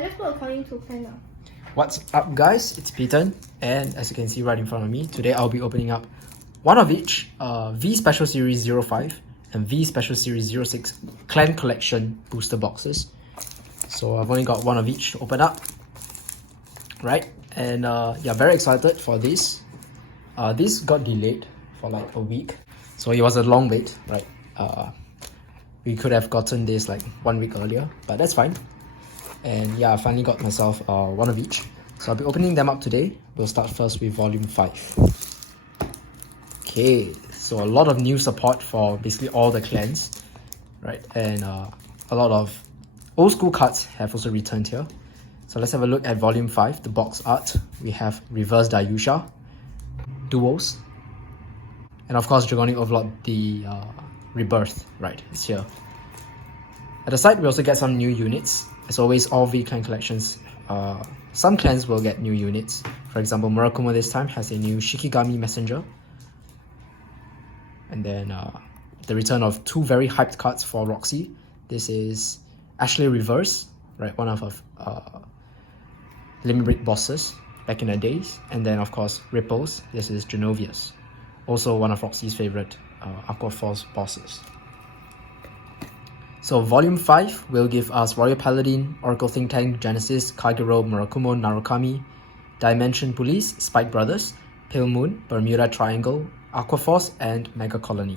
I just put according to plan now. What's up guys, it's Pton, and as you can see right in front of me, today I'll be opening up one of each V Special Series 05 and V Special Series 06 Clan Collection booster boxes. So I've only got one of each to open up, right? And yeah, very excited for this. This got delayed for like a week, so it was a long wait, right? We could have gotten this like 1 week earlier, but that's fine. And yeah, I finally got myself one of each. So I'll be opening them up today. We'll start first with volume 5. Okay, so a lot of new support for basically all the clans, right? And a lot of old school cards have also returned here. So let's have a look at volume 5, the box art. We have Reverse Dayusha, Duos, and of course Dragonic Overlord the Rebirth, right? It's here. At the side, we also get some new units. As always, all V clan collections, some clans will get new units. For example, Murakumo this time has a new Shikigami Messenger. And then the return of two very hyped cards for Roxy. This is Ashley Reverse, right? One of Limit Break bosses back in the days. And then of course, Ripples. This is Genovious. Also one of Roxy's favorite Aqua Force bosses. So volume 5 will give us Warrior Paladin, Oracle Think Tank, Genesis, Kagero, Murakumo, Narukami, Dimension Police, Spike Brothers, Pale Moon, Bermuda Triangle, Aqua Force, and Mega Colony.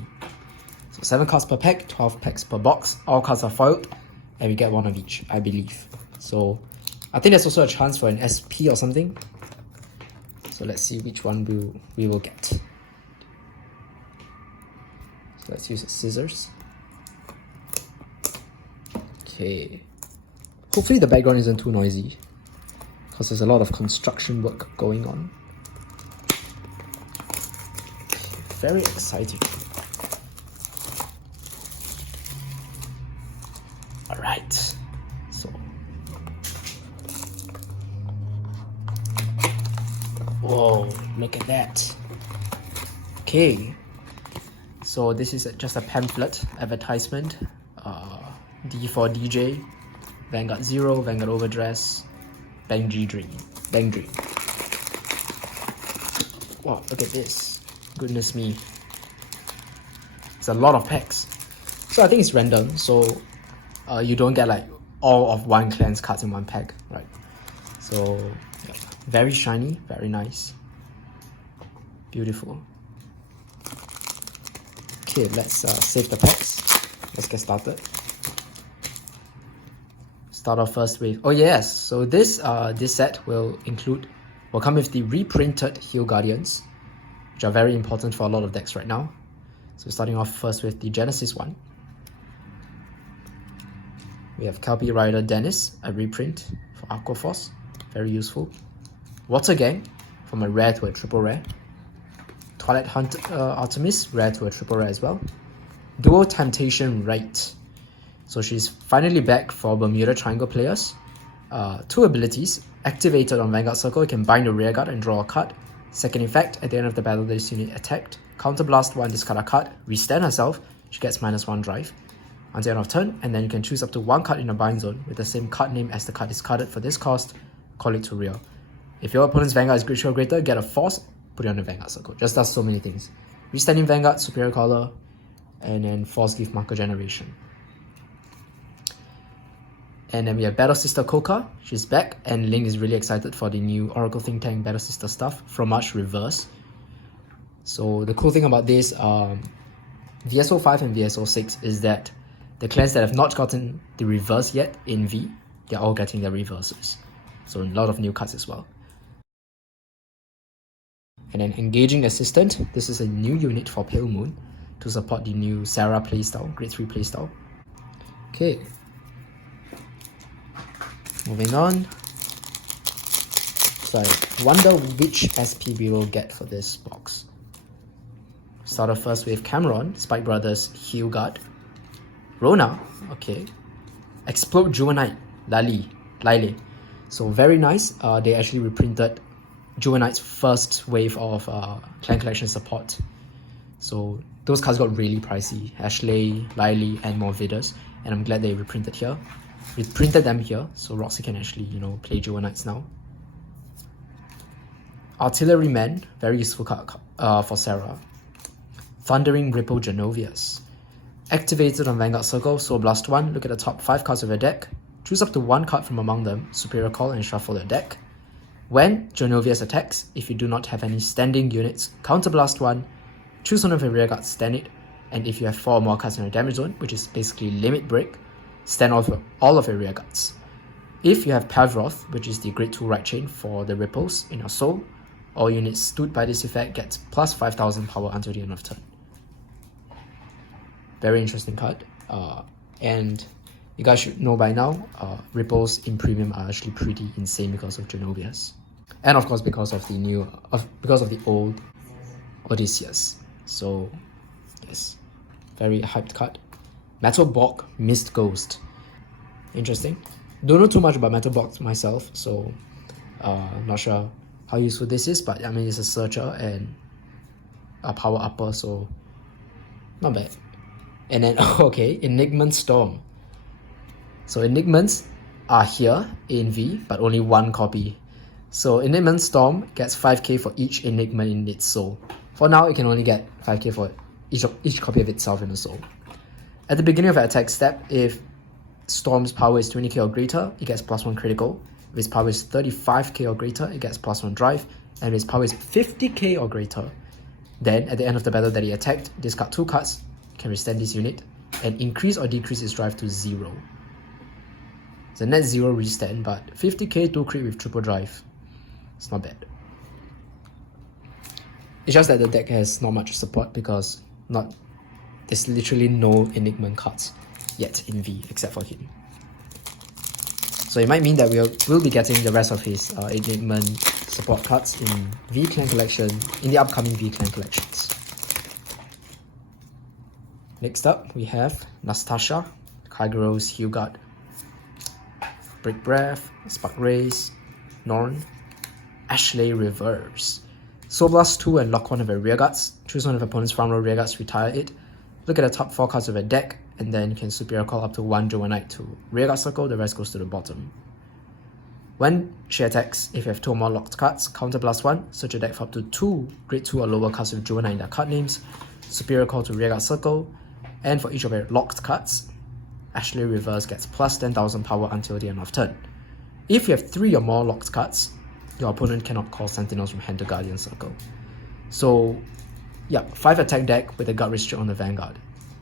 So 7 cards per pack, 12 packs per box. All cards are foiled, and we get one of each, I believe. So I think there's also a chance for an SP or something. So let's see which one we will get. So let's use the scissors. Okay, hopefully the background isn't too noisy because there's a lot of construction work going on. Very exciting. Alright, so whoa, look at that. Okay, so this is just a pamphlet advertisement. D4 DJ, Vanguard 0, Vanguard Overdress, Bang Dream. Wow, look at this. Goodness me. It's a lot of packs. So I think it's random, so you don't get like all of one clan's cards in one pack, right? So yeah, very shiny, very nice. Beautiful. Okay, let's save the packs. Let's get started. Start off first with, oh yes, so this set will come with the reprinted Hill Guardians, which are very important for a lot of decks right now. So starting off first with the Genesis one. We have Kelpie Rider Dennis, a reprint for Aqua Force, very useful. Water Gang, from a rare to a triple rare. Twilight Hunt Artemis, rare to a triple rare as well. Duo Temptation Right. So she's finally back for Bermuda Triangle players. 2 abilities. Activated on Vanguard Circle, you can bind a rear guard and draw a card. Second effect, at the end of the battle this unit attacked, counterblast 1, discard a card, restand herself, she gets -1 drive until end of turn, and then you can choose up to 1 card in a bind zone with the same card name as the card discarded for this cost, call it to rear. If your opponent's Vanguard is greater or greater, get a Force, put it on the Vanguard Circle. Just does so many things. Restanding Vanguard, Superior Color, and then Force Gift Marker Generation. And then we have Battle Sister Koka, she's back, and Link is really excited for the new Oracle Think Tank Battle Sister stuff, Fromage Reverse. So the cool thing about this DVS05 and DVS06 is that the clans that have not gotten the reverse yet in V, they're all getting their reverses. So a lot of new cards as well. And then Engaging Assistant, this is a new unit for Pale Moon to support the new Sarah playstyle, grade 3 playstyle. Okay. Moving on. So I wonder which SP we will get for this box. Start off first with Cameron, Spike Brothers, Heal Guard. Rona, okay. Explode Juvenite, Lyle. So very nice. They actually reprinted Juvenite's first wave of clan collection support. So those cards got really pricey. Ashley, Lily, and more Viders. And I'm glad they reprinted here. reprinted them here, so Roxy can actually, you know, play Jewel Knights now. Artilleryman, very useful card for Sarah. Thundering Ripple Genovious. Activated on Vanguard Circle, so blast 1, look at the top 5 cards of your deck, choose up to 1 card from among them, Superior Call, and shuffle your deck. When Genovious attacks, if you do not have any standing units, counterblast 1, choose one of your rear guards, stand it, and if you have 4 or more cards in your damage zone, which is basically limit break, stand off all of your rear guards. If you have Pavroth, which is the Grade 2 right chain for the ripples in your soul, all units stood by this effect gets plus 5000 power until the end of turn. Very interesting card. And you guys should know by now, ripples in premium are actually pretty insane because of Genovious. And of course because of the old Odysseus. So yes, very hyped card. Metal Borg Mist Ghost. Interesting. Don't know too much about Metal Borg myself, so not sure how useful this is, but I mean it's a searcher and a power upper, so not bad. And then okay, Enigma Storm. So Enigmans are here in V, but only 1 copy. So Enigma Storm gets 5k for each Enigma in its soul. For now, it can only get 5k for each copy of itself in the soul. At the beginning of an attack step, if Storm's power is 20k or greater, it gets plus 1 critical. If its power is 35k or greater, it gets plus 1 drive. And if its power is 50k or greater, then at the end of the battle that it attacked, discard 2 cards, you can withstand this unit, and increase or decrease its drive to 0. It's a net 0 restand, but 50k 2 crit with triple drive. It's not bad. It's just that the deck has not much support because there's literally no Enigma cards yet in V except for him. So it might mean that we'll be getting the rest of his Enigma support cards in V Clan Collection, in the upcoming V Clan Collections. Next up, we have Nastasha, Kaigeros, Hugard, Break Breath, Spark Rays, Norn, Ashley Reverse. Soul Blast 2 and lock one of your rear guards. Choose one of your opponent's front row rear guards, retire it. Look at the top 4 cards of your deck, and then you can Superior Call up to 1 Jewel Knight to rear guard circle, the rest goes to the bottom. When she attacks, if you have 2 or more locked cards, counter blast 1, search your deck for up to 2 grade 2 or lower cards with Jewel Knight in their card names, Superior Call to rear guard circle, and for each of your locked cards, Ashley Reverse gets plus 10,000 power until the end of turn. If you have 3 or more locked cards, your opponent cannot call Sentinels from hand to Guardian Circle. So, yeah, 5 attack deck with a guard restrict on the Vanguard.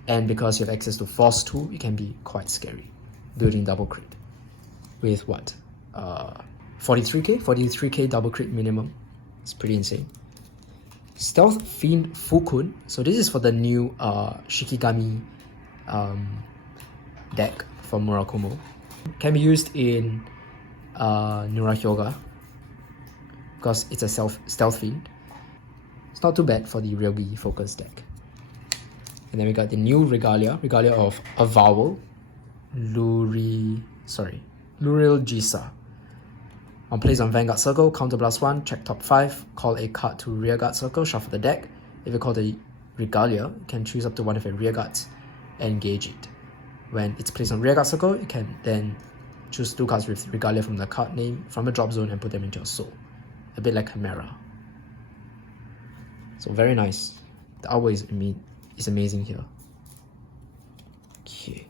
And because you have access to Force 2, it can be quite scary. Building double crit. With what? 43k double crit minimum. It's pretty insane. Stealth Fiend Fukun. So this is for the new Shikigami deck from Murakumo. Can be used in Nurahyoga because it's a Stealth Fiend. It's not too bad for the Ryogi focus deck. And then we got the new Regalia of Avowal, Luril Jisa. On plays on Vanguard Circle, counter blast 1, check top 5, call a card to rear guard circle, shuffle the deck. If you call the Regalia, you can choose up to one of your rear guards and engage it. When it's placed on rear guard circle, you can then choose 2 cards with Regalia from the card name from a drop zone and put them into your soul. A bit like Chimera. So very nice. The artwork is amazing here. Okay.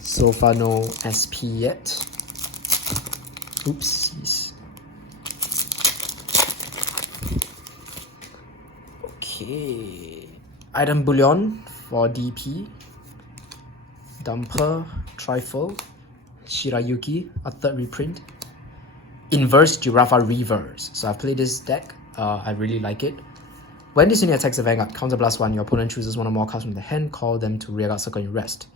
So far no SP yet. Oopsies. Okay. Item Bullion for DP. Dumper, Trifle, Shirayuki, a 3rd reprint. Inverse Giraffa Reverse. So I've played this deck. I really like it. When this unit attacks the Vanguard, counter blast 1, your opponent chooses 1 or more cards from the hand, call them to rear guard circle and rest.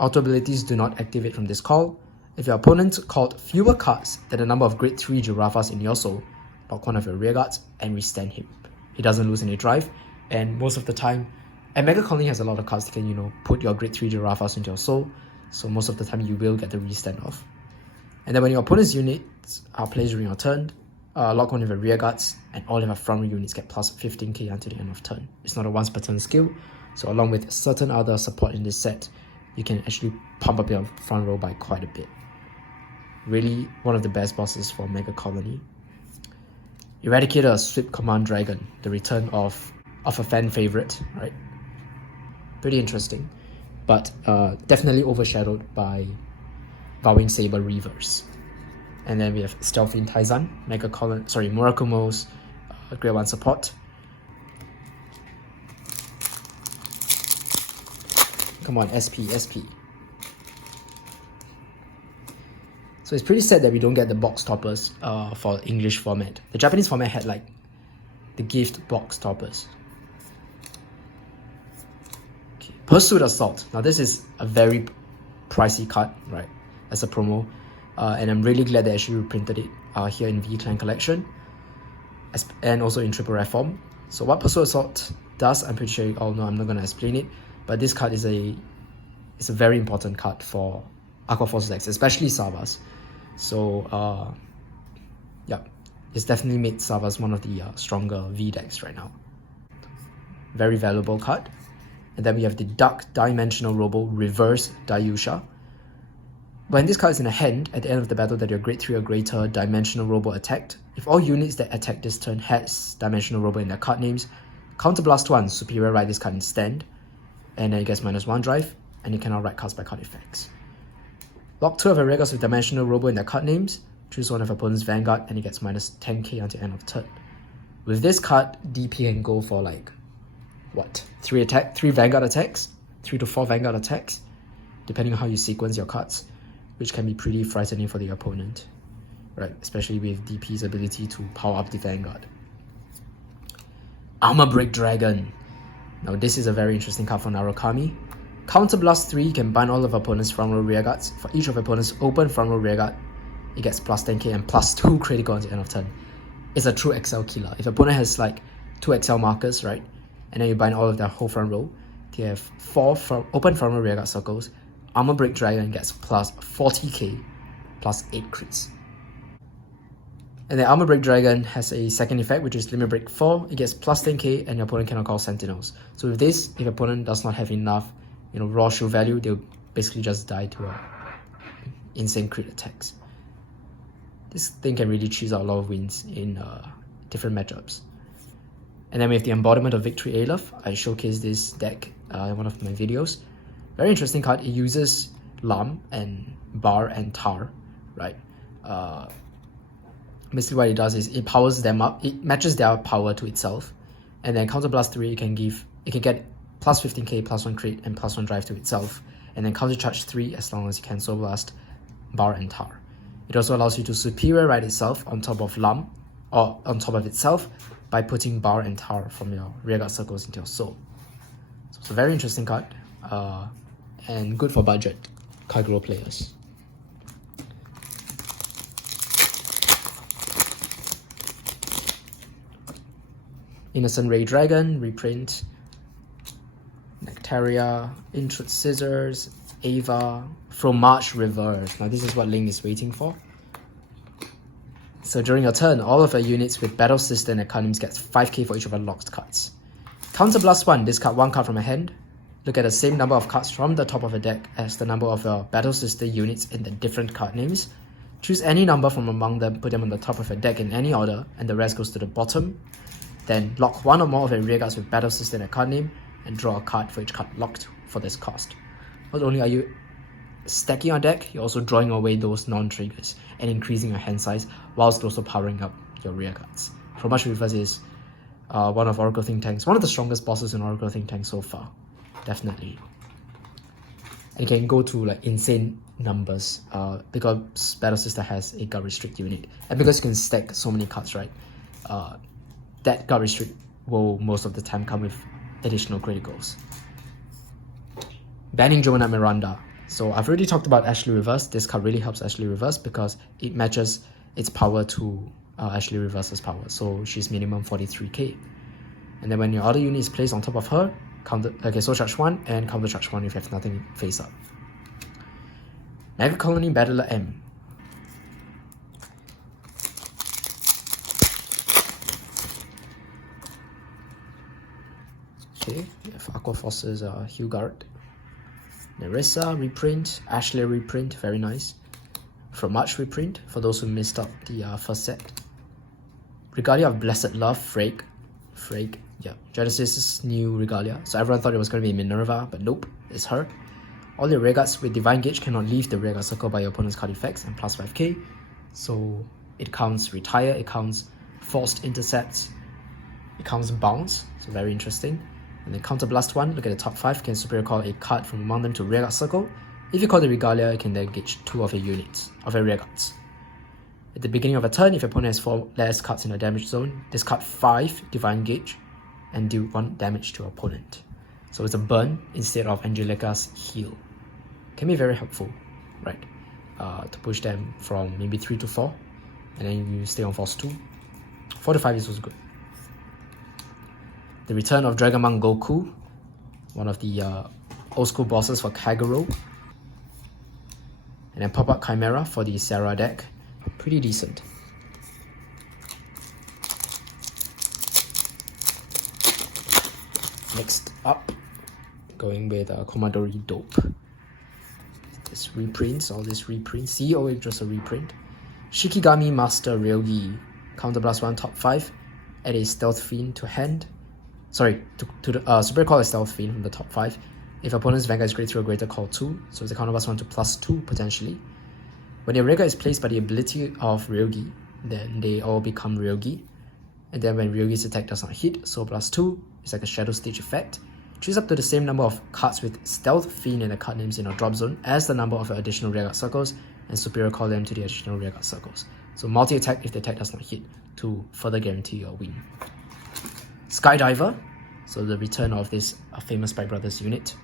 Auto abilities do not activate from this call. If your opponent called fewer cards than the number of grade 3 Giraffas in your soul, lock one of your rear guards and restand him. He doesn't lose any drive, and most of the time, and Mega Colony has a lot of cards that can, put your grade 3 Giraffas into your soul, so most of the time you will get the restand off. And then when your opponent's units are placed during your turn, lock one of your rear guards, and all of your front row units get plus 15k until the end of turn. It's not a once per turn skill, so along with certain other support in this set, you can actually pump up your front row by quite a bit. Really one of the best bosses for Mega Colony. Eradicator Swift Command Dragon, the return of a fan favorite, right? Pretty interesting, but definitely overshadowed by Vowing Saber Reverse. And then we have Stealthy Taizan, Murakumo's Grade 1 support. Come on, SP. So it's pretty sad that we don't get the box toppers for English format. The Japanese format had like the gift box toppers. Okay. Pursuit Assault. Now this is a very pricey card, right? As a promo. And I'm really glad they actually reprinted it here in V-Clan Collection. And also in Triple Rare form. So what Pursuit Assault does, I'm pretty sure you all know, I'm not going to explain it. But this card is a very important card for Aqua Force decks, especially Savas. So yeah, it's definitely made Savas one of the stronger V decks right now. Very valuable card. And then we have the Dark Dimensional Robo Reverse Dayusha. When this card is in a hand, at the end of the battle that your grade 3 or greater Dimensional Robo attacked, if all units that attack this turn has Dimensional Robo in their card names, counterblast 1, superior write this card in stand, and then it gets -1 drive, and you cannot write cards by card effects. Lock 2 of your records with Dimensional Robo in their card names, choose one of your opponent's Vanguard, and it gets -10k until end of turn. With this card, DP can go for like, what, 3 Vanguard attacks? 3 to 4 Vanguard attacks, depending on how you sequence your cards, which can be pretty frightening for the opponent, right? Especially with DP's ability to power up the Vanguard. Armor Break Dragon. Now this is a very interesting card for Narukami. Counterblast 3 can bind all of opponent's front row rear guards. For each of opponent's open front row rear guard, it gets +10k and +2 critical until end of turn. It's a true XL killer. If opponent has like 2 XL markers, right? And then you bind all of their whole front row, they have 4 open front row rear guard circles. Armor Break Dragon gets +40k, +8 crits. And then Armor Break Dragon has a second effect, which is Limit Break 4. It gets +10k and your opponent cannot call Sentinels. So with this, if your opponent does not have enough, raw shield value, they'll basically just die to insane crit attacks. This thing can really choose out a lot of wins in different matchups. And then we have the Embodiment of Victory Aloft. I showcased this deck in one of my videos. Very interesting card. It uses Lam and Bar and Tar, right? Basically what it does is it powers them up. It matches their power to itself. And then Counterblast 3, it can get +15k, +1 crit, and +1 drive to itself. And then Countercharge 3 as long as you can Soul Blast, Bar and Tar. It also allows you to superior write itself on top of Lam, or on top of itself, by putting Bar and Tar from your rearguard circles into your soul. So it's a very interesting card. And good for budget Kagero players. Innocent Ray Dragon, reprint. Nectaria, Intrude Scissors, Ava, Fromage Reverse. Now this is what Ling is waiting for. So during your turn, all of your units with Battle Sister and their card names gets 5k for each of your locked cards. Counterblast 1, discard 1 card from a hand. Look at the same number of cards from the top of a deck as the number of your Battle Sister units in the different card names. Choose any number from among them, put them on the top of a deck in any order, and the rest goes to the bottom. Then lock 1 or more of your rearguards with Battle Sister and a card name, and draw a card for each card locked for this cost. Not only are you stacking your deck, you're also drawing away those non-triggers and increasing your hand size, whilst also powering up your rearguards. Fromage Reverse is one of Oracle Think Tank's, one of the strongest bosses in Oracle Think Tank so far. Definitely. And it can go to like insane numbers because Battle Sister has a guard restrict unit. And because you can stack so many cards, right? That guard restrict will most of the time come with additional criticals. Banning Joanna Miranda. So I've already talked about Ashley Reverse. This card really helps Ashley Reverse because it matches its power to Ashley Reverse's power. So she's minimum 43k. And then when your other unit is placed on top of her, Soul Charge 1 and Counter Charge 1 if you have nothing face up. Mega Colony Battler M. Okay, we have Aqua Force's Hugard. Nerissa reprint, Ashley reprint, very nice. Fromage reprint, for those who missed out the first set. Regalia of Blessed Love, Frake, yeah, Genesis' new Regalia. So everyone thought it was going to be Minerva, but nope, it's her. All your rearguards with Divine Gauge cannot leave the rearguard circle by your opponent's card effects and plus 5k. So it counts Retire, it counts Forced Intercepts, it counts Bounce, so very interesting. And then Counterblast 1, look at the top 5, can superior call a card from among them to rearguard circle. If you call the Regalia, you can then engage 2 of your units, of your rearguards. At the beginning of a turn, if your opponent has 4 less cards in a damage zone, discard 5 Divine Gauge and deal 1 damage to your opponent. So it's a burn instead of Angelica's heal. Can be very helpful, right? To push them from maybe 3 to 4, and then you stay on force 2. 4 to 5 is also good. The return of Dragon Monk Goku, one of the old school bosses for Kagero. And then pop-up Chimera for the Sarah deck. Pretty decent. Next up, going with Komadori Dope. This reprints, all this reprints. See, oh, it's just a reprint. Shikigami Master Ryogi. Counterblast 1 top 5. Add a Stealth Fiend to hand. Sorry, to the Super Call a Stealth Fiend from the top 5. If opponent's Vanguard is graded through a greater, call 2. So it's a counterblast 1 to plus 2 potentially. When your Vanguard is placed by the ability of Ryogi, then they all become Ryogi. And then when Ryogi's attack does not hit, so plus 2, it's like a Shadow Stage effect. Choose up to the same number of cards with Stealth Fiend and the card names in your drop zone as the number of your additional rearguard circles, and superior call them to the additional rearguard circles. So multi-attack if the attack does not hit to further guarantee your win. Skydiver, so the return of this famous Spike Brothers unit.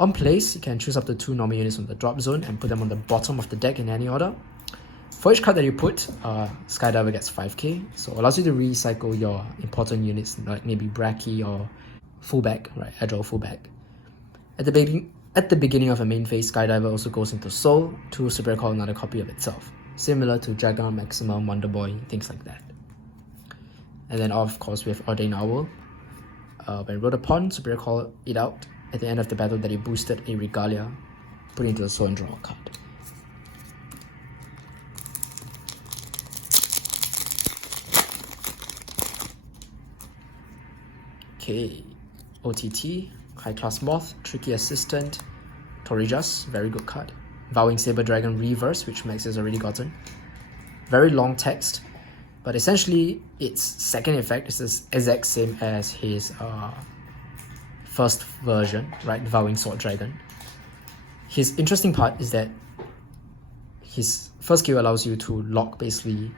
On place, you can choose up to 2 normal units from the drop zone and put them on the bottom of the deck in any order. For each card that you put, Skydiver gets 5k, so it allows you to recycle your important units like maybe Bracky or fullback, right? Agile fullback. At the beginning of a main phase, Skydiver also goes into Soul to superior call another copy of itself, similar to Dragon, Maximum, Wonder Boy, things like that. And then of course we have Ordained Owl. When rolled upon, superior call it out at the end of the battle that he boosted a Regalia, put it into the Soul and draw a card. Okay, OTT, High Class Moth, Tricky Assistant, Torijas, very good card. Vowing Saber Dragon Reverse, which Max has already gotten. Very long text, but essentially its second effect is the exact same as his first version, right? Vowing Sword Dragon. His interesting part is that his first skill allows you to lock basically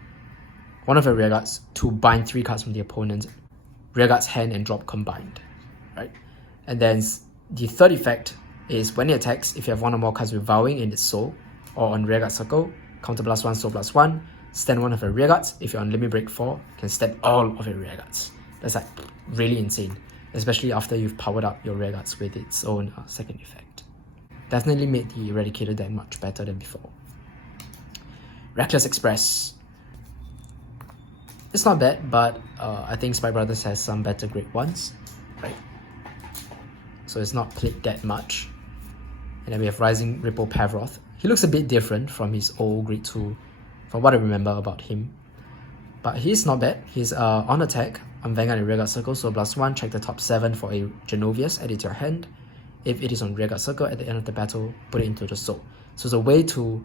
one of your rearguards to bind 3 cards from the opponent's rearguard's hand and drop combined, right? And then the third effect is when it attacks, if you have 1 or more cards with Vowing in its soul or on rearguard circle, counter plus 1, soul plus 1, stand 1 of your rearguards. If you're on limit break 4, you can stand all of your rearguards. That's like really insane, especially after you've powered up your rearguards with its own second effect. Definitely made the Eradicator deck much better than before. Reckless Express. It's not bad, but I think Spike Brothers has some better grade ones, right? So it's not played that much. And then we have Rising Ripple Pavroth. He looks a bit different from his old grade 2, from what I remember about him. But he's not bad. He's on attack, on Vanguard and Rearguard Circle, so plus 1, check the top 7 for a Genovious, add it to your hand. If it is on Rearguard Circle, at the end of the battle, put it into the soul. So it's a way to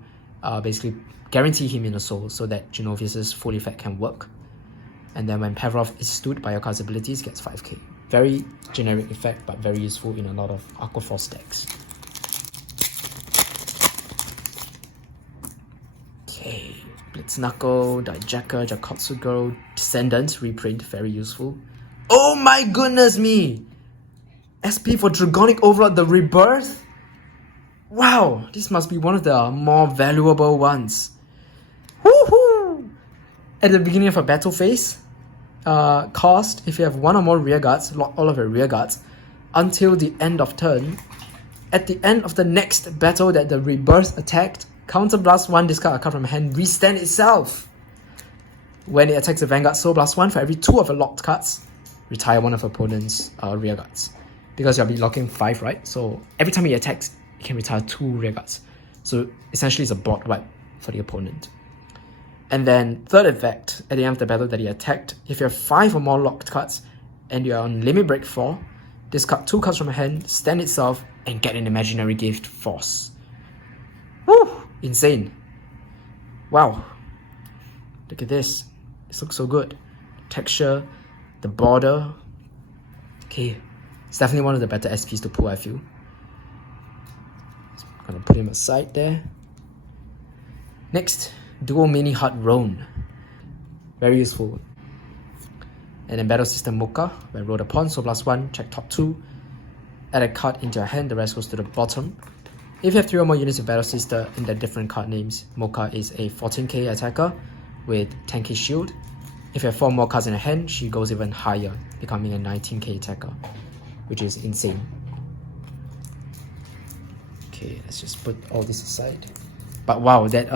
basically guarantee him in the soul so that Genovious' full effect can work. And then when Pavroth is stood by your card's abilities, gets 5k. Very generic effect, but very useful in a lot of Aqua Force decks. Okay, Blitznakko, Daijaka, Jakotsu Girl, Descendants, reprint, very useful. Oh my goodness me! SP for Dragonic Overlord the Rebirth? Wow, this must be one of the more valuable ones. Woohoo! At the beginning of a battle phase, cost, if you have 1 or more rearguards, lock all of your rearguards until the end of turn. At the end of the next battle that the Rebirth attacked, counterblast 1, discard a card from hand, restand itself. When it attacks the Vanguard, soul plus 1 for every 2 of your locked cards, retire 1 of your opponent's rearguards. Because you'll be locking 5, right? So every time it attacks, it can retire 2 rearguards. So essentially it's a board wipe for the opponent. And then third effect, at the end of the battle that he attacked, if you have 5 or more locked cards and you are on limit break 4, discard 2 cards from your hand, stand itself, and get an imaginary gift, Force. Woo! Insane. Wow. Look at this. This looks so good. Texture, the border. Okay. It's definitely one of the better SPs to pull, I feel. So I'm gonna put him aside there. Next, Dual Mini Heart Roan. Very useful. And then Battle Sister Mocha. When rolled upon, so +1, check top 2. Add a card into your hand, the rest goes to the bottom. If you have 3 or more units of Battle Sister in their different card names, Mocha is a 14k attacker with 10k shield. If you have 4 more cards in your hand, she goes even higher, becoming a 19k attacker, which is insane. Okay, let's just put all this aside. But wow, that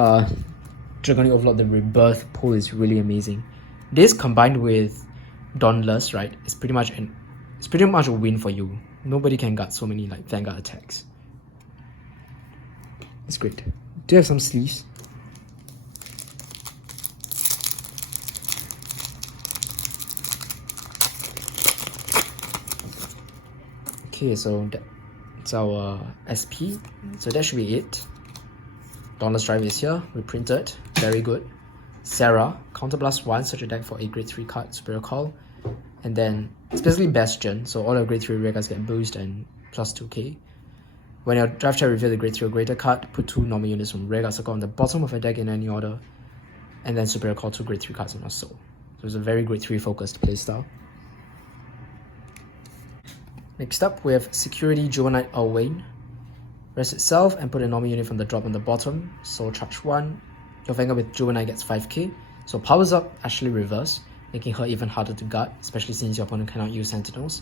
Dragonic Overlord the Rebirth pull is really amazing. This combined with Dauntless, right, it's pretty much a win for you. Nobody can guard so many like Vanguard attacks. It's great. Do you have some sleeves? Okay, so that's our SP. So that should be it. Dauntless Driver is here, reprinted, very good. Sarah, counter +1, search your deck for a grade 3 card, Superior Call. And then it's basically Bastion, so all the grade 3 rear guards get boost and +2k. When your draft check reveal the grade 3 or greater card, put 2 normal units from rear guard circle on the bottom of your deck in any order, and then Superior Call 2 grade 3 cards in your soul. So it's a very grade 3 focused playstyle. Next up, we have Security Juvenile Alwayn. Rest itself and put a normal unit from the drop on the bottom, so charge 1. Your Vanguard with Juvenile gets 5k, so powers up actually reverse, making her even harder to guard, especially since your opponent cannot use Sentinels.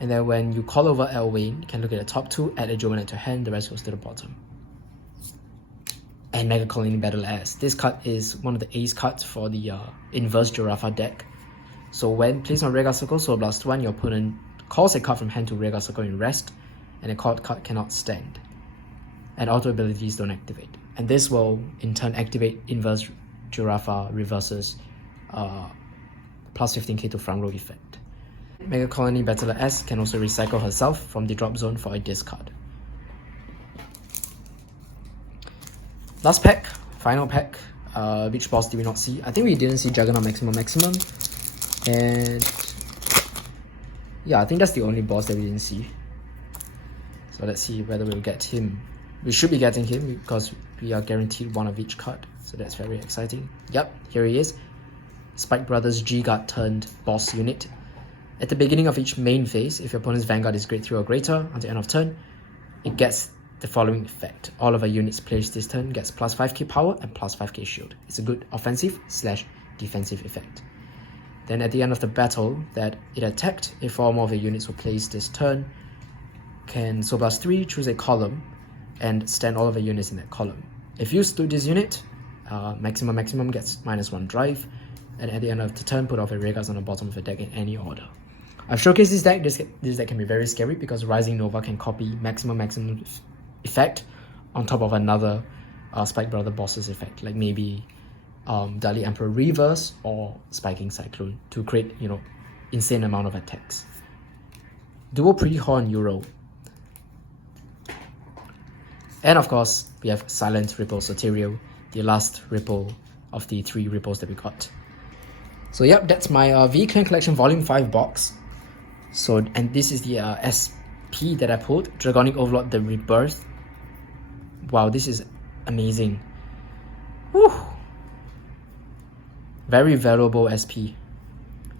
And then when you call over Alwayn, you can look at the top 2, add a Juvenile to hand, the rest goes to the bottom. And Mega Colony Battle S. This card is one of the ace cards for the inverse Jirafa deck. So when placed on Rearguard Circle, so +1, your opponent calls a card from hand to Rearguard Circle in rest, and the card cannot stand. And auto abilities don't activate. And this will in turn activate inverse Jirafa reverses +15k to front row effect. Mega Colony Battler S can also recycle herself from the drop zone for a discard. Last pack, final pack. Which boss did we not see? I think we didn't see Juggernaut Maximum. And yeah, I think that's the only boss that we didn't see. So let's see whether we'll get him. We should be getting him because we are guaranteed one of each card. So that's very exciting. Yep, here he is. Spike Brothers G-Guard turned boss unit. At the beginning of each main phase, if your opponent's Vanguard is grade 3 or greater, until end of turn, it gets the following effect. All of our units placed this turn gets +5k power and +5k shield. It's a good offensive/defensive effect. Then at the end of the battle that it attacked, if 4 more of your units were placed this turn, can so +3 choose a column and stand all of the units in that column. If you stood this unit, maximum gets -1 drive, and at the end of the turn, put off a rearguards on the bottom of the deck in any order. I've showcased this deck. This deck can be very scary because Rising Nova can copy maximum effect on top of another Spike Brother boss's effect, like maybe Dali Emperor Reverse or Spiking Cyclone to create, insane amount of attacks. Dual Pretty Horn Euro. And of course, we have Silent Ripple Soterial, the last ripple of the 3 ripples that we got. So yep, that's my V Clan Collection Volume 5 box. So, and this is the SP that I pulled, Dragonic Overlord the Rebirth. Wow, this is amazing. Whew. Very valuable SP.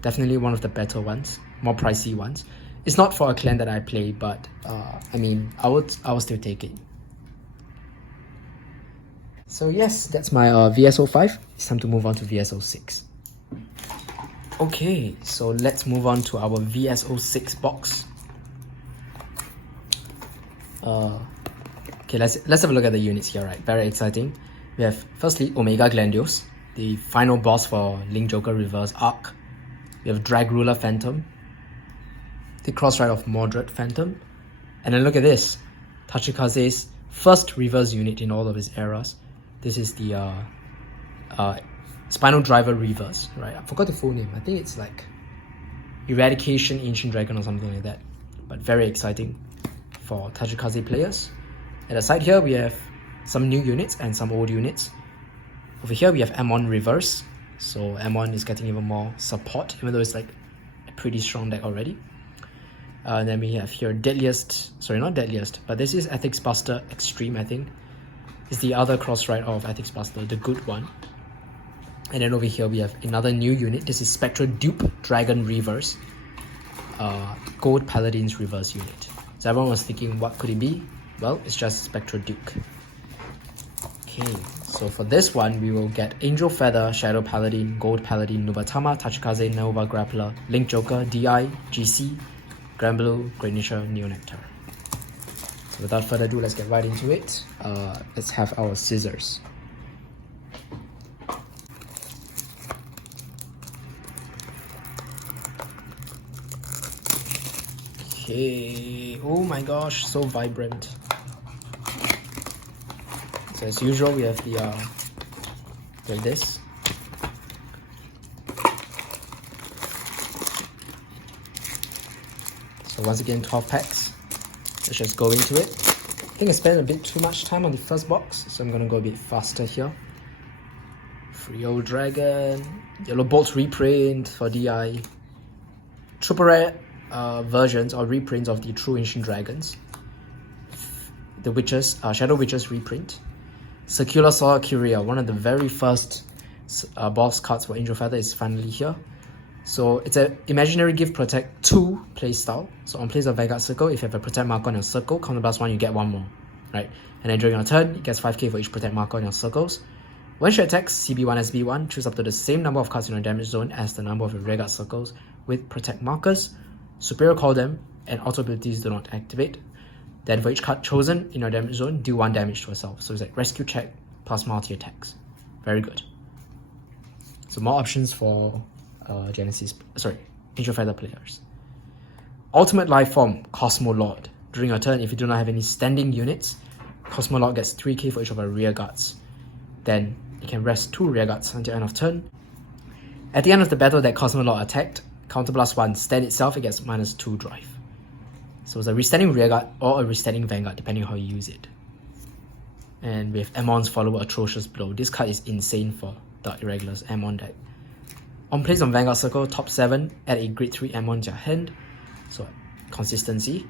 Definitely one of the better ones, more pricey ones. It's not for a clan that I play, but I mean, I would still take it. So yes, that's my VS05. It's time to move on to VS06. Okay, so let's move on to our VS06 box. Okay, let's have a look at the units here, right? Very exciting. We have firstly Omega Glendios, the final boss for Link Joker Reverse Arc. We have Drag Ruler Phantom, the Crossride of Mordred Phantom, and then look at this, Tachikaze's first reverse unit in all of his eras. This is the Spinodriver reverse, right? I forgot the full name. I think it's like Eradication Ancient Dragon or something like that. But very exciting for Tachikaze players. At the side here, we have some new units and some old units. Over here, we have M1 reverse. So M1 is getting even more support, even though it's like a pretty strong deck already. Then we have here Sorry, not Deadliest, but this is Ethics Buster Extreme, I think. It's the other cross-ride of Ethics Buster, the good one. And then over here we have another new unit. This is Spectral Dupe Dragon Reverse. Gold Paladin's reverse unit. So everyone was thinking, what could it be? Well, it's just Spectral Duke. Okay, so for this one, we will get Angel Feather, Shadow Paladin, Gold Paladin, Nubatama, Tachikaze, Nova Grappler, Link Joker, DI, GC, Grand Blue, Great Nature, Neo Nectar. So without further ado, let's get right into it. Let's have our scissors. Okay, oh my gosh, so vibrant. So as usual, we have the like this. So once again, 12 packs. Let's just go into it. I think I spent a bit too much time on the first box, so I'm gonna go a bit faster here. Free Old Dragon, Yellow Bolt reprint for DI, Triple Rare versions or reprints of the True Ancient Dragons, the Witches, Shadow Witches reprint, Circular Solar Curia, one of the very first boss cards for Angel Feather is finally here. So it's an Imaginary Gift Protect 2 playstyle. So on place of Vanguard Circle, if you have a Protect marker on your circle, counter blast 1, you get 1 more, right? And then during your turn, it gets 5k for each Protect marker on your circles. When she attacks CB1 SB1, choose up to the same number of cards in your damage zone as the number of your Vanguard circles with Protect markers. Superior call them, and auto abilities do not activate. Then for each card chosen in your damage zone, do 1 damage to yourself. So it's like rescue check plus multi attacks. Very good. So more options for Angel Feather players. Ultimate Life Form, Cosmo Lord. During your turn, if you do not have any standing units, Cosmo Lord gets 3k for each of our rear guards. Then you can rest 2 rear guards until end of turn. At the end of the battle that Cosmo Lord attacked, counterblast 1, stand itself, it gets -2 drive. So it's a restanding rearguard or a restanding vanguard, depending on how you use it. And we have Ammon's follower, Atrocious Blow. This card is insane for the Irregulars Ammon deck. On place on Vanguard Circle, top 7, add a grade 3 Ammon to your hand. So consistency.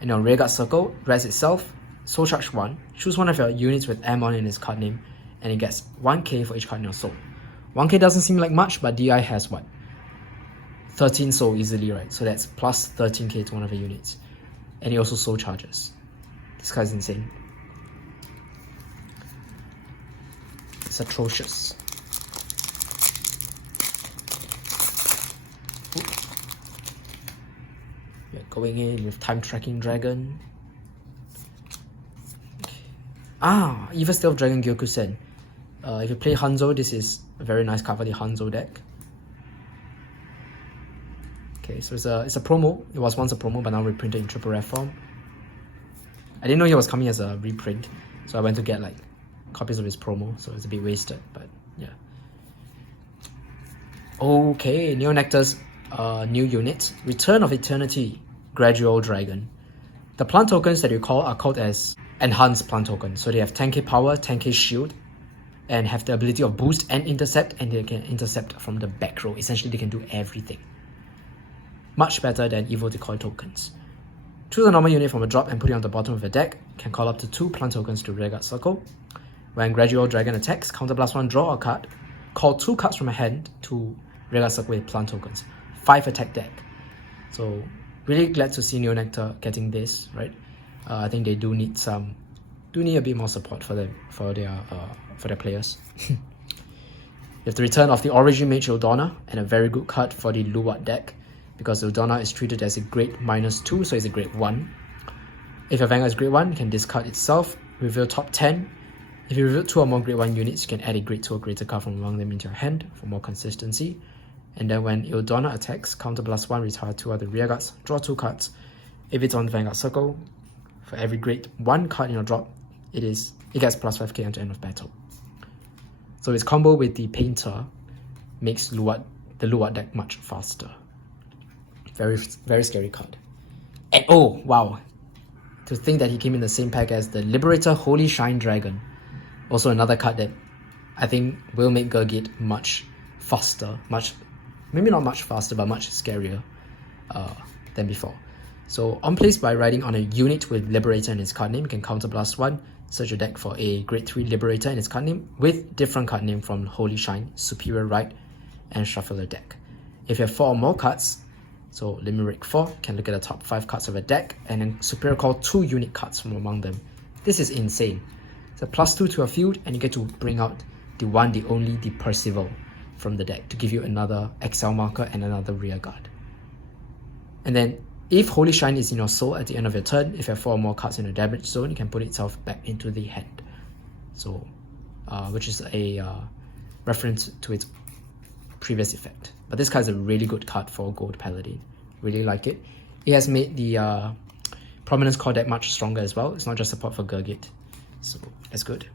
And on Rearguard Circle, rest itself, Soul Charge 1. Choose one of your units with Ammon in its card name, and it gets 1k for each card in your soul. 1k doesn't seem like much, but DI has what? 13 soul easily, right? So that's plus 13k to one of the units. And he also soul charges. This guy's insane. It's atrocious. We're going in with Time Tracking Dragon. Okay. Even Stealth Dragon Gyokusen. If you play Hanzo, this is a very nice card for the Hanzo deck. Okay, so it's a promo. It was once a promo, but now reprinted in triple rare form. I didn't know he was coming as a reprint, so I went to get like copies of his promo, so it's a bit wasted, but yeah. Okay, Neo Nectar's new unit, Return of Eternity, Gradual Dragon. The plant tokens that you call are called as Enhanced Plant Tokens, so they have 10k power, 10k shield, and have the ability of boost and intercept, and they can intercept from the back row. Essentially, they can do everything. Much better than Evil Decoy tokens. Choose a normal unit from a drop and put it on the bottom of the deck. You can call up to 2 plant tokens to Rearguard Circle. When Gradual Dragon attacks, counterblast 1, draw a card. Call 2 cards from a hand to Rearguard Circle with plant tokens. 5 attack deck. So really glad to see Neo Nectar getting this, right? I think they do need a bit more support for their players. You have the return of the Origin Mage Ildonna, and a very good card for the Luwat deck, because Ildonna is treated as a grade -2, so it's a grade 1. If your Vanguard is grade 1, you can discard itself, reveal top 10. If you reveal 2 or more grade 1 units, you can add a grade 2 or greater card from among them into your hand for more consistency. And then when Ildonna attacks, counterblast 1, retire 2 other rear guards, draw 2 cards. If it's on Vanguard Circle, For every grade 1 card in your drop, it gets plus 5k until end of battle. So its combo with the Painter makes the Luwak deck much faster. Very, very scary card. And oh, wow. To think that he came in the same pack as the Liberator Holy Shine Dragon. Also another card that I think will make Gurgit much faster. Maybe not much faster, but much scarier than before. So on place by riding on a unit with Liberator in its card name, you can counterblast 1, search your deck for a grade 3 Liberator in its card name with different card name from Holy Shine, Superior Ride, and shuffle the deck. If you have 4 or more cards, so Limerick 4, can look at the top 5 cards of a deck and then Superior Call 2 unit cards from among them. This is insane. It's a +2 to a field and you get to bring out the one, the only, the Percival from the deck to give you another Excel marker and another rear guard. And then if Holy Shine is in your soul at the end of your turn, if you have 4 or more cards in the damage zone, you can put itself back into the hand. So, which is a reference to its previous effect. But this card is a really good card for Gold Paladin. Really like it. It has made the Prominence core deck much stronger as well. It's not just support for Gurgit. So that's good.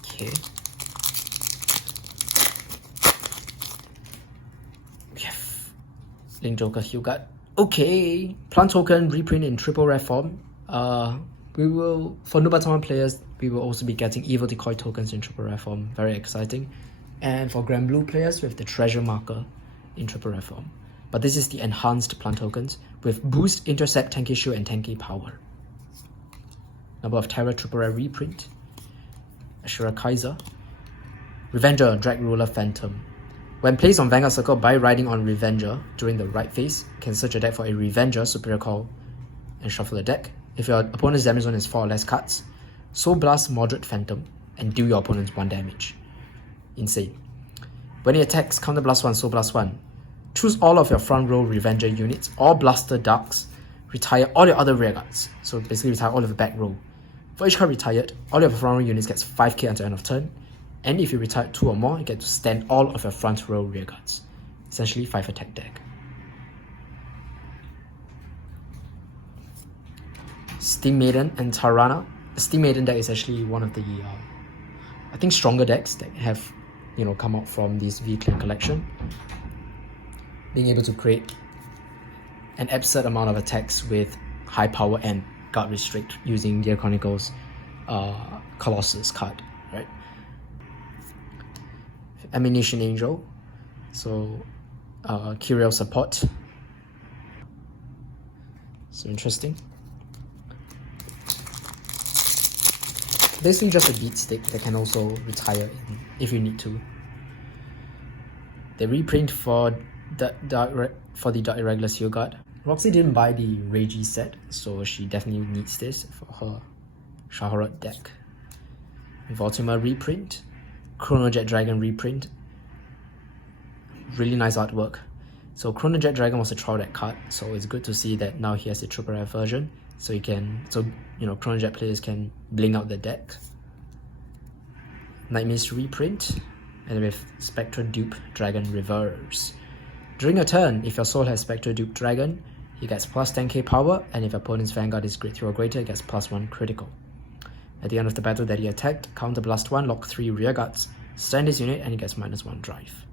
Okay. We have Link Joker Hugard. Okay. Plant token reprint in triple rare form. We will, for Nubatama players, we will also be getting Evil Decoy tokens in triple rare form. Very exciting. And for Grand Blue players, we have the Treasure Marker in triple rare form. But this is the enhanced plant tokens with Boost, Intercept, 10k Shield, and 10k Power. Number of Terror triple rare reprint. Ashura Kaiser. Revenger, Drag Ruler Phantom. When placed on Vanguard Circle by riding on Revenger during the right phase, you can search your deck for a Revenger Superior Call and shuffle the deck. If your opponent's damage zone is 4 or less cards, Soul Blast Moderate Phantom and deal your opponent 1 damage. Insane. When it attacks, counter blast 1, soul blast 1. Choose all of your front row Revenger units or Blaster Darks. Retire all your other rear guards. So basically retire all of the back row. For each card retired, all your front row units gets 5k until end of turn. And if you retire 2 or more, you get to stand all of your front row rear guards. Essentially 5 attack deck. Steam Maiden and Tarana. The Steam Maiden deck is actually one of the I think stronger decks that have come out from this V-Clan collection. Being able to create an absurd amount of attacks with high power and guard restrict using Gear Chronicles Colossus card, right? Ammunition Angel, so Curiel support. So interesting. Basically just a beat stick that can also retire if you need to. They reprint for the Irregular Seal Guard. Roxy didn't buy the Reiji set, so she definitely needs this for her Shaharat deck. Voltima reprint, Chronojet Dragon reprint. Really nice artwork. So Chronojet Dragon was a trial deck card, so it's good to see that now he has a triple rare version. So Chronojet players can bling out the deck. Nightmare's reprint, and with Spectre Dupe Dragon Reverse. During your turn, if your soul has Spectre Dupe Dragon, he gets plus 10k power, and if your opponent's Vanguard is grade 3 or greater, he gets plus 1 critical. At the end of the battle that he attacked, counter blast 1, lock 3 rear guards, stand his unit, and he gets minus 1 drive.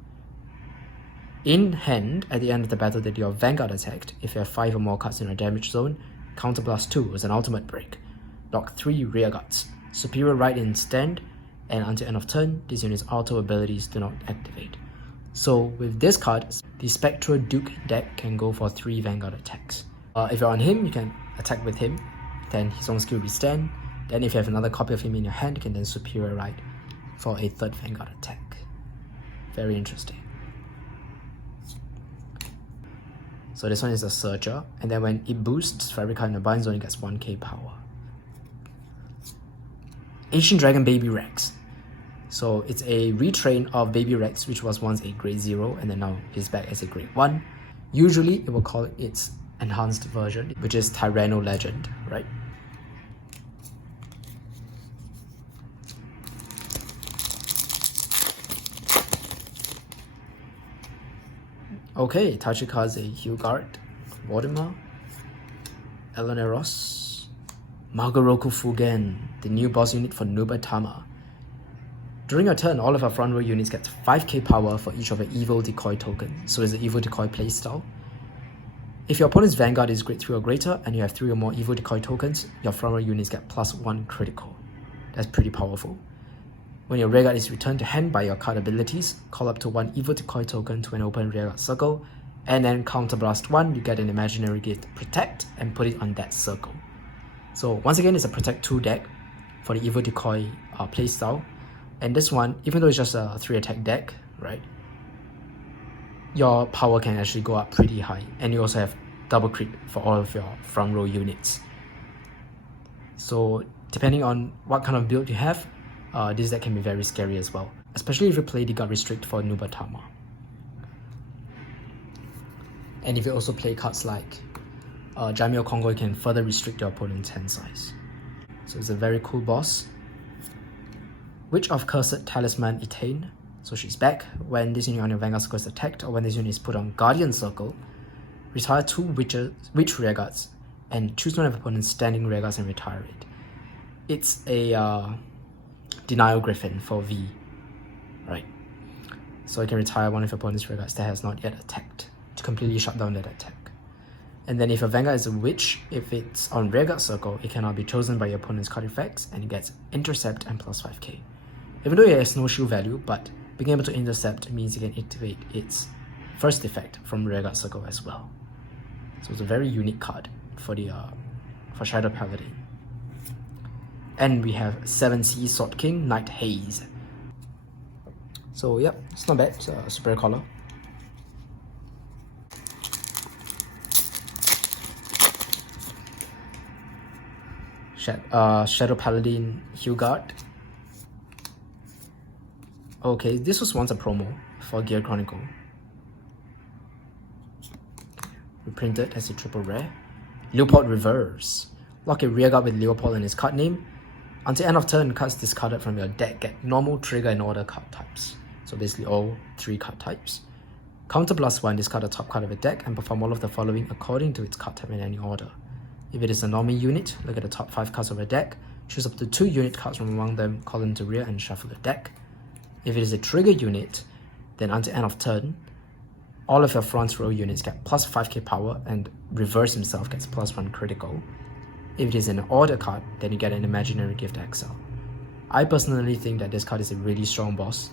In hand, at the end of the battle that your Vanguard attacked, if you have 5 or more cards in your damage zone, counter blast 2 is an ultimate break. Lock 3 rear guards, superior ride in stand, and until end of turn, this unit's auto abilities do not activate. So with this card, the Spectral Duke deck can go for 3 Vanguard attacks. If you're on him, you can attack with him, then his own skill will stand. Then if you have another copy of him in your hand, you can then superior ride for a 3rd Vanguard attack. Very interesting. So this one is a Searcher, and then when it boosts for every card in the bind zone, it gets 1k power. Ancient Dragon Baby Rex. So it's a retrain of Baby Rex, which was once a grade 0 and then now is back as a grade 1. Usually it will call it its enhanced version, which is Tyranno Legend, right? Okay, Tachika is a Hugard, Vortimer, Eleneros, Magoroku Fugen, the new boss unit for Nubatama. During your turn, all of our front row units get 5k power for each of an evil decoy token, so it's an evil decoy playstyle. If your opponent's Vanguard is grade 3 or greater and you have 3 or more evil decoy tokens, your front row units get +1 critical. That's pretty powerful. When your rearguard is returned to hand by your card abilities, call up to 1 evil decoy token to an open rearguard circle, and then counterblast 1, you get an imaginary gift Protect and put it on that circle. So once again, it's a Protect 2 deck for the evil decoy playstyle. And this one, even though it's just a 3 attack deck, right, your power can actually go up pretty high, and you also have double crit for all of your front row units. So depending on what kind of build you have, this deck can be very scary as well, especially if you play the guard restrict for Nubatama. And if you also play cards like Jamio Congo, you can further restrict your opponent's hand size. So it's a very cool boss. Witch of Cursed Talisman Etain. So she's back. When this unit on your Vanguard circle is attacked, or when this unit is put on Guardian circle, retire 2 Witch rearguards and choose one of your opponent's standing rearguards and retire it. It's a Denial Griffin for V, right? So you can retire one of your opponent's rearguards that has not yet attacked to completely shut down that attack. And then if your Vanguard is a Witch, if it's on rearguard circle, it cannot be chosen by your opponent's card effects, and it gets Intercept and +5k. Even though it has no shield value, but being able to intercept means you can activate its first effect from rearguard circle as well. So it's a very unique card for the for Shadow Paladin. And we have 7C Sword King, Night Haze. So yeah, it's not bad. It's a superior color. Shadow Paladin Hugard. Okay, this was once a promo for Gear Chronicle. Reprinted as a triple rare. Leopold Reverse. Lock a rearguard with Leopold and his card name. Until end of turn, cards discarded from your deck get normal, trigger, and order card types. So basically all 3 card types. Counter +1, discard the top card of a deck and perform all of the following according to its card type in any order. If it is a normal unit, look at the top 5 cards of a deck, choose up to 2 unit cards from among them, call them to rear, and shuffle the deck. If it is a trigger unit, then until end of turn, all of your front row units get +5k power, and Reverse himself gets +1 critical. If it is an order card, then you get an imaginary gift exile. I personally think that this card is a really strong boss,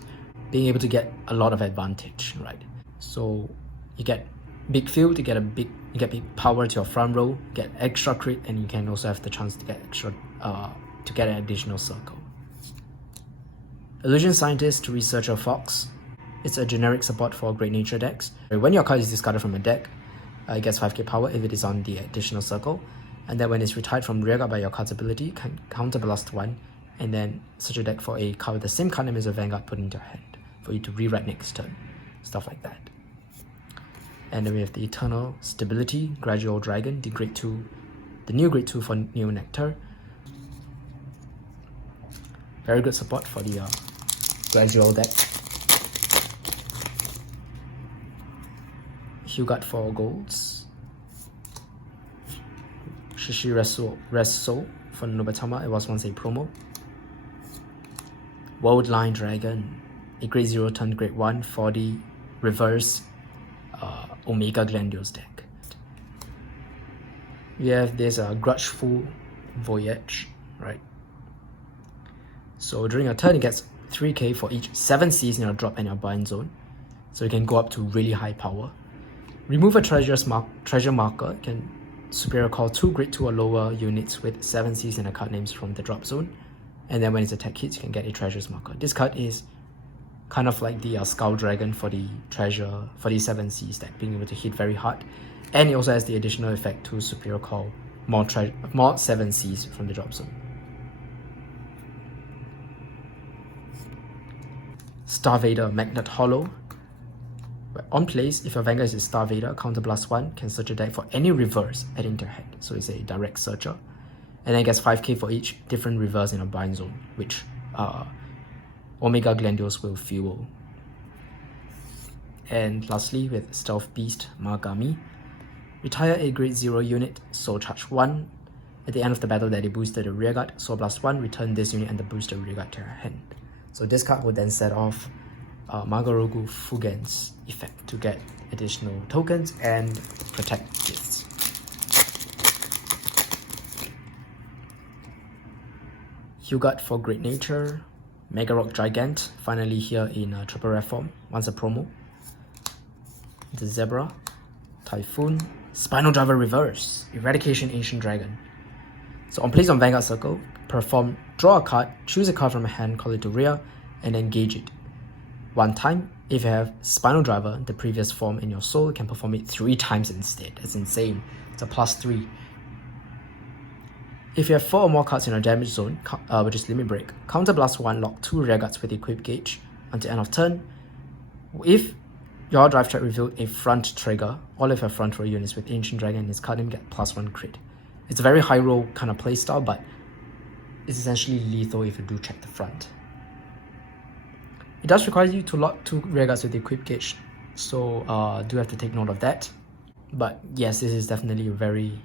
being able to get a lot of advantage, right? So you get big field, you get big power to your front row, get extra crit, and you can also have the chance to get extra to get an additional circle. Illusion Scientist, Researcher Fox. It's a generic support for Great Nature decks. When your card is discarded from a deck, it gets 5k power if it is on the additional circle, and then when it's retired from rearguard by your card's ability, can counterblast 1, and then search a deck for a card with the same card name as a Vanguard put into your hand for you to rewrite next turn, stuff like that. And then we have the Eternal Stability, Gradual Dragon, the new grade 2 for Neo Nectar. Very good support for the Gradual deck. Hugard for golds. Shishi Resso for Nubatama, it was once a promo. Worldline Dragon, a grade 0 turn grade 1 for the reverse Omega Glendios deck. We have this Grudgeful Voyage, right? So during your turn, it gets 3k for each 7 Cs in your drop and your bind zone. So you can go up to really high power. Remove a treasure marker. You can superior call 2 grade 2 or lower units with 7 Cs and the card names from the drop zone. And then when its attack hits, you can get a treasures marker. This card is kind of like the Skull Dragon for the treasure, for the 7 Cs deck, being able to hit very hard. And it also has the additional effect to superior call more 7 Cs from the drop zone. Star-vader Magnet Hollow. On place, if your Vanguard is a Star-vader, counterblast 1, can search a deck for any reverse adding to your hand. So it's a direct searcher. And then it gets 5k for each different reverse in a bind zone, which Omega Glendios will fuel. And lastly, with Stealth Beast Magami. Retire a grade 0 unit, soul charge 1. At the end of the battle that they boosted the rearguard, soul blast 1, return this unit and the booster rearguard to your hand. So this card will then set off Magorogu Fugen's effect to get additional tokens and protect gifts. Hugart for Great Nature, Mega Rock Gigant, finally here in triple rare form, once a promo. The Zebra, Typhoon, Spinodriver Reverse, Eradication Ancient Dragon. So on place on Vanguard Circle, perform draw a card, choose a card from a hand, call it to rear, and engage it. One time, if you have Spinodriver, the previous form in your soul, you can perform it 3 times instead. That's insane. It's a +3. If you have 4 or more cards in your damage zone, which is Limit Break, counter blast 1, lock 2 rearguards with equip gauge until end of turn. If your drive check revealed a front trigger, all of your front row units with Ancient Dragon and its card name get +1 crit. It's a very high roll kind of playstyle, but it's essentially lethal if you do check the front. It does require you to lock 2 rearguards with equip gauge, so do have to take note of that. But yes, this is definitely a very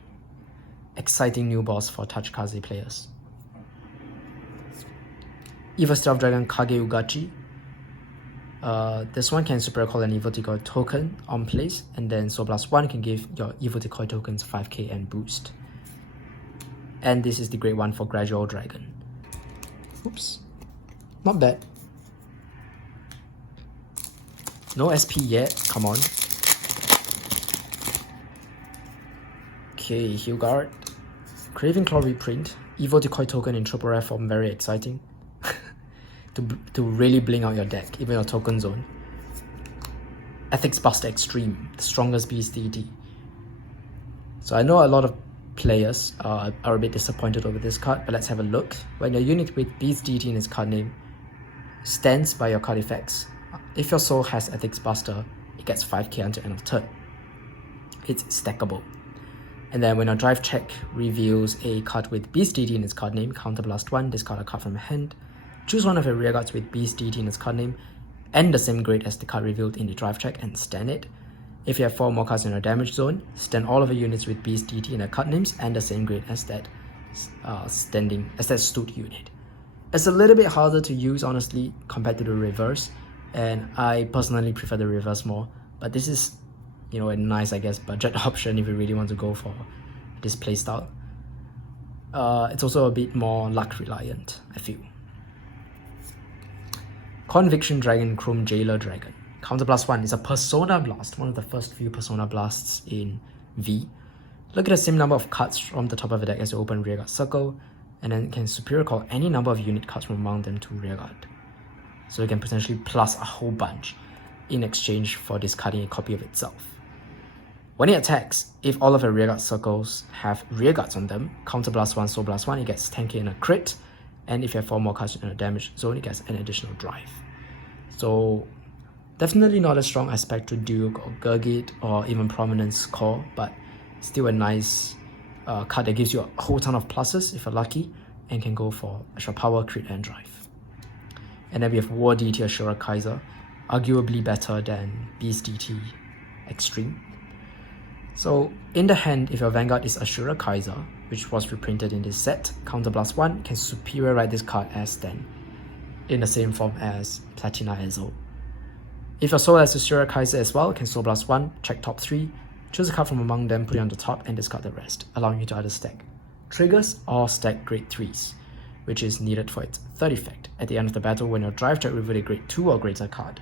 exciting new boss for Tachikaze players. Evil Stealth Dragon Kage Ugachi. This one can super call an Evil Decoy token on place, and then Soul Blast 1 can give your Evil Decoy tokens 5k and boost. And this is the great one for Gradual Dragon. Oops. Not bad. No SP yet, come on. Okay, Hugart. Craving Claw reprint. Evil Decoy token in triple rare form, very exciting. to really bling out your deck, even your token zone. Ethics Buster Extreme, the strongest beast deity. So I know a lot of players are a bit disappointed over this card, but let's have a look. When your unit with beast deity in its card name stands by your card effects, if your soul has Ethics Buster, it gets 5k until end of turn. It's stackable. And then when your drive check reveals a card with beast deity in its card name, counterblast 1, discard a card from your hand. Choose one of your rearguards with beast deity in its card name and the same grade as the card revealed in the drive check and stand it. If you have 4 more cards in your damage zone, stand all of your units with beast deity in their card names and the same grade as that stood unit. It's a little bit harder to use, honestly, compared to the reverse, and I personally prefer the reverse more, but this is, you know, a nice, I guess, budget option if you really want to go for this playstyle. It's also a bit more luck reliant, I feel. Conviction Dragon Chrome Jailer Dragon. Counterblast 1 is a Persona Blast, one of the first few Persona Blasts in V. Look at the same number of cards from the top of the deck as you open rearguard circle, and then can superior call any number of unit cards from among them to rearguard. So you can potentially plus a whole bunch in exchange for discarding a copy of itself. When it attacks, if all of your rearguard circles have rearguards on them, counterblast 1, soul blast 1, it gets 10k in a crit, and if you have 4 more cards in a damage zone, it gets an additional drive. So definitely not as strong as Spectre Duke or Gurgit or even Prominence Core, but still a nice card that gives you a whole ton of pluses if you're lucky and can go for extra power, crit, and drive. And then we have War DT Ashura Kaiser, arguably better than Beast DT Extreme. So in the hand, if your Vanguard is Ashura Kaiser, which was reprinted in this set, Counterblast 1 can superior write this card as stand, in the same form as Platina Ezo. If your soul has Ashura Kaiser as well, can Soul Blast 1, check top 3, choose a card from among them, put it on the top, and discard the rest, allowing you to either stack triggers or stack grade 3s, which is needed for its third effect. At the end of the battle, when your drive check reveals a grade 2 or greater card,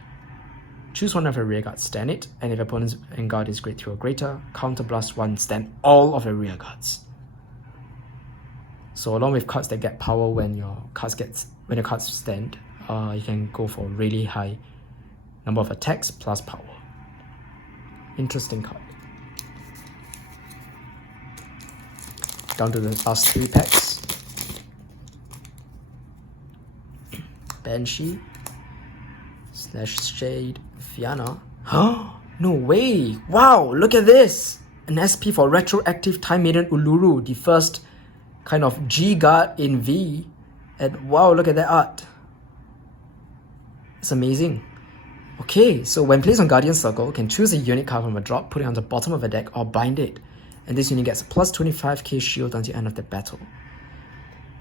choose one of your rearguards, stand it, and if your opponent's Vanguard is grade 3 or greater, Counterblast 1, stand all of your rearguards. So along with cards that get power when your cards stand, you can go for really high number of attacks plus power. Interesting card. Down to the last 3 packs. Banshee, Slash Shade, Fianna. No way! Wow, look at this! An SP for Retroactive Time Maiden Uluru, the first kind of G-Guard in V. And wow, look at that art. It's amazing. Okay, so when placed on Guardian Circle, you can choose a unit card from a drop, put it on the bottom of a deck, or bind it. And this unit gets a plus 25k shield until the end of the battle.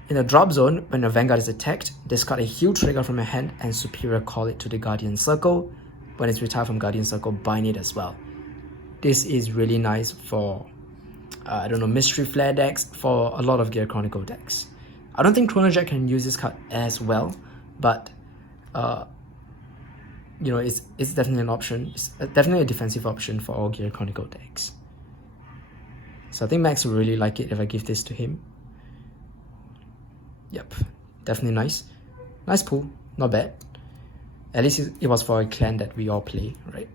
In the drop zone, when your Vanguard is attacked, discard a heal trigger from your hand and superior call it to the Guardian Circle. When it's retired from Guardian Circle, bind it as well. This is really nice for, I don't know, Mystery Flare decks, for a lot of Gear Chronicle decks. I don't think Chronojet can use this card as well, but you know, it's definitely an option. It's definitely a defensive option for all Gear Chronicle decks. So I think Max will really like it if I give this to him. Yep, definitely nice. Nice pull, not bad. At least it was for a clan that we all play, right?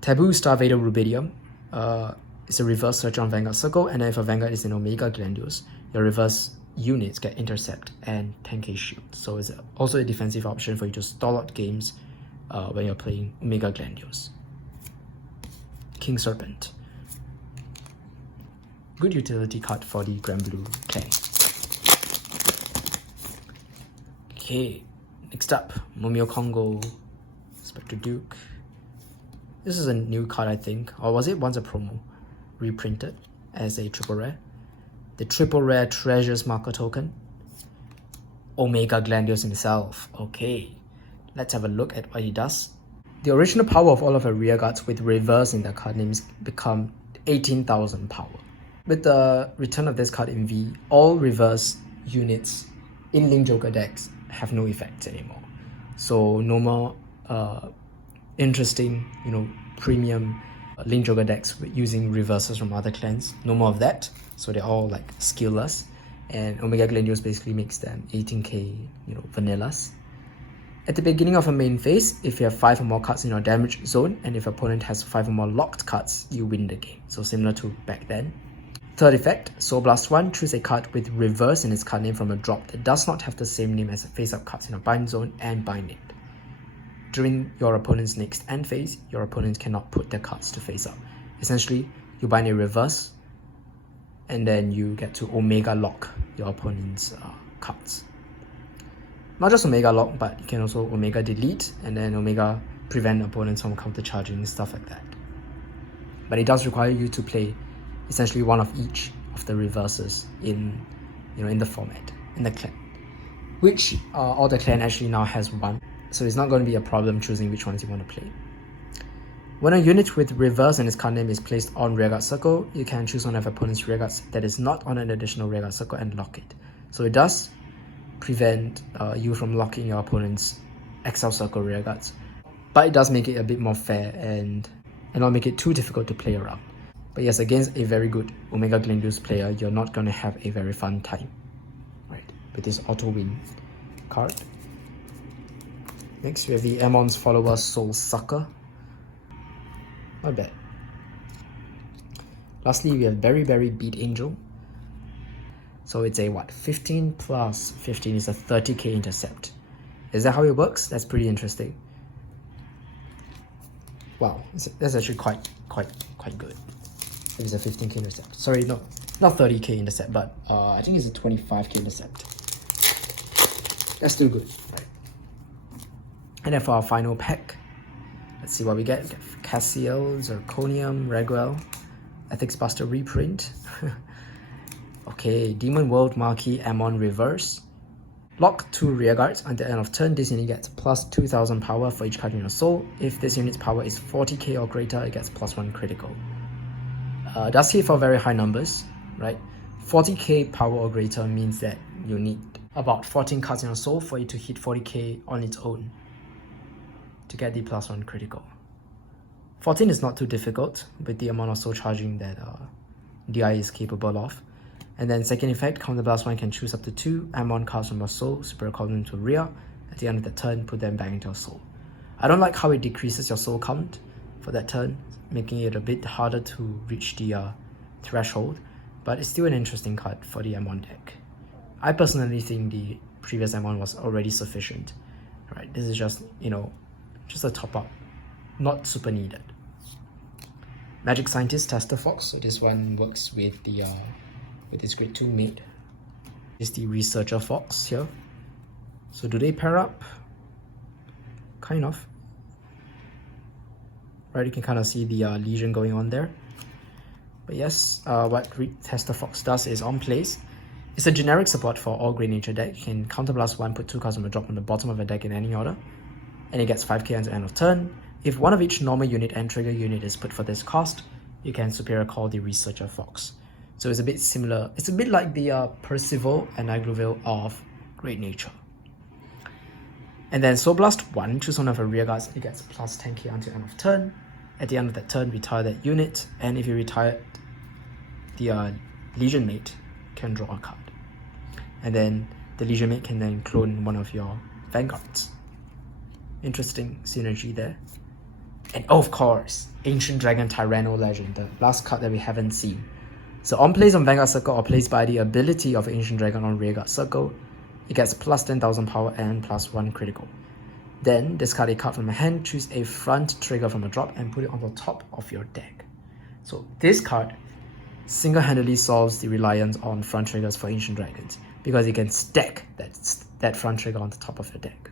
Taboo Star-vader Rubidium. It's a reverse search on Vanguard Circle, and then if a Vanguard is in Omega Glendios, your reverse units get intercept and 10k shield. So it's also a defensive option for you to stall out games when you're playing Omega Glendios. King Serpent. Good utility card for the Grand Blue clan. Okay, next up, Mumio Congo, Spectre Duke. This is a new card, I think, or was it once a promo? Reprinted as a triple rare. The triple rare Treasures Marker token. Omega Glendios himself. Okay, let's have a look at what he does. The original power of all of our rear guards with reverse in their card names become 18,000 power. With the return of this card in V, all reverse units in Link Joker decks have no effects anymore. So no more interesting, you know, premium Link Joker decks with using reverses from other clans. No more of that. So they're all like skillless, and Omega Glendios basically makes them 18k, you know, vanillas. At the beginning of a main phase, if you have 5 or more cards in your damage zone, and if opponent has 5 or more locked cards, you win the game. So similar to back then. Third effect, Soul Blast 1, choose a card with reverse in its card name from a drop that does not have the same name as the face-up cards in a bind zone, and bind it. During your opponent's next end phase, your opponent cannot put their cards to face up. Essentially, you bind a reverse, and then you get to Omega Lock your opponent's cards. Not just Omega Lock, but you can also Omega Delete, and then Omega prevent opponents from countercharging, stuff like that. But it does require you to play essentially one of each of the reverses in, you know, in the format, in the clan. Which all the clan actually now has one, so it's not going to be a problem choosing which ones you want to play. When a unit with reverse in its card name is placed on rearguard circle, you can choose one of opponent's rearguards that is not on an additional rearguard circle and lock it. So it does prevent you from locking your opponent's XL circle rearguards, but it does make it a bit more fair and not make it too difficult to play around. But yes, against a very good Omega Glendios player, you're not going to have a very fun time, right, with this auto win card. Next, we have the Amon's follower Soul Sucker. Not bad. Lastly, we have Very Beat Angel. So it's a what? 15 plus 15 is a 30k intercept. Is that how it works? That's pretty interesting. Wow, that's actually quite good. It's a 15k intercept. Sorry, no, not 30k intercept, but I think it's a 25k intercept. That's still good, right? And then for our final pack, let's see what we get. We get Cassiel, Zirconium, Gradual, Ethics Buster reprint. Okay, Demon World Marquee Amon reverse. Lock 2 rearguards. At the end of turn, this unit gets plus 2000 power for each card in your soul. If this unit's power is 40k or greater, it gets plus 1 critical. Does hit for very high numbers, right? 40k power or greater means that you need about 14 cards in your soul for it to hit 40k on its own to get the plus 1 critical. 14 is not too difficult with the amount of soul charging that DI is capable of. And then second effect, Counter Blast 1 can choose up to 2 Amon cards from your soul, super call them to rear. At the end of the turn, put them back into your soul. I don't like how it decreases your soul count for that turn, making it a bit harder to reach the threshold, but it's still an interesting card for the Amon deck. I personally think the previous Amon was already sufficient. Right, this is just, you know, just a top up, not super needed. Magic Scientist Tester Fox, so this one works with the with this grade 2 mate. This is the Researcher Fox here. So do they pair up? Kind of. right? You can kind of see the legion going on there. But yes, what Tester Fox does is on place. It's a generic support for all Great Nature deck. You can counterblast 1, put 2 cards on the drop on the bottom of a deck in any order. And it gets 5k until end of turn. If one of each normal unit and trigger unit is put for this cost, you can Superior Call the Researcher Fox. So it's a bit similar. It's a bit like the Percival and Igluville of Great Nature. And then Soul Blast 1, choose one of your rear guards, it gets plus 10k until end of turn. At the end of that turn, retire that unit, and if you retire the Legion Mate, can draw a card. And then the Legion Mate can then clone one of your Vanguards. Interesting synergy there. And of course, Ancient Dragon Tyranno Legend, the last card that we haven't seen. So on place on Vanguard Circle or placed by the ability of Ancient Dragon on Rearguard Circle, it gets plus 10,000 power and plus 1 critical. Then discard a card from your hand, choose a front trigger from a drop and put it on the top of your deck. So this card single-handedly solves the reliance on front triggers for Ancient Dragons because you can stack that front trigger on the top of your deck.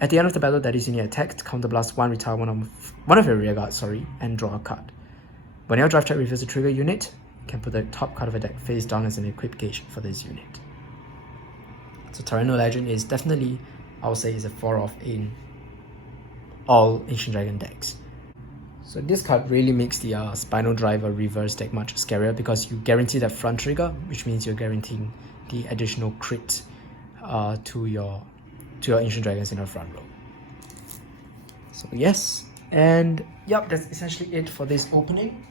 At the end of the battle, that is unit attacked, counterblast 1, retire one of your rear guards, and draw a card. When your draft check reveals a trigger unit, you can put the top card of a deck face down as an equip gauge for this unit. So Tyranno Legend is definitely, I would say, is a 4-off in all Ancient Dragon decks. So this card really makes the Spinodriver reverse deck much scarier because you guarantee that front trigger, which means you're guaranteeing the additional crit to your Ancient Dragons in the front row. So yes, and yep, that's essentially it for this opening.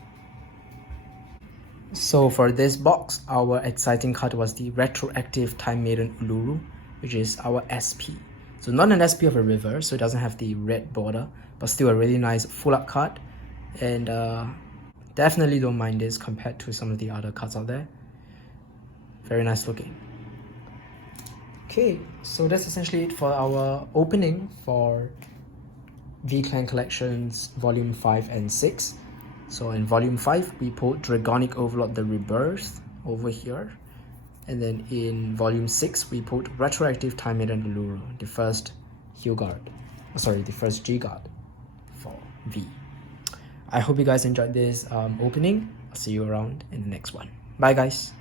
So for this box, our exciting card was the Retroactive Time Maiden Uluru, which is our SP. So not an SP of a river, so it doesn't have the red border, but still a really nice full art card. And definitely don't mind this compared to some of the other cards out there. Very nice looking. Okay, so that's essentially it for our opening for V-Clan Collections Volume 5 and 6. So in Volume 5, we pulled Dragonic Overlord the Rebirth over here. And then in Volume 6, we pulled Retroactive Time Maiden Uluru, the first the first G-Guard for V. I hope you guys enjoyed this opening. I'll see you around in the next one. Bye guys.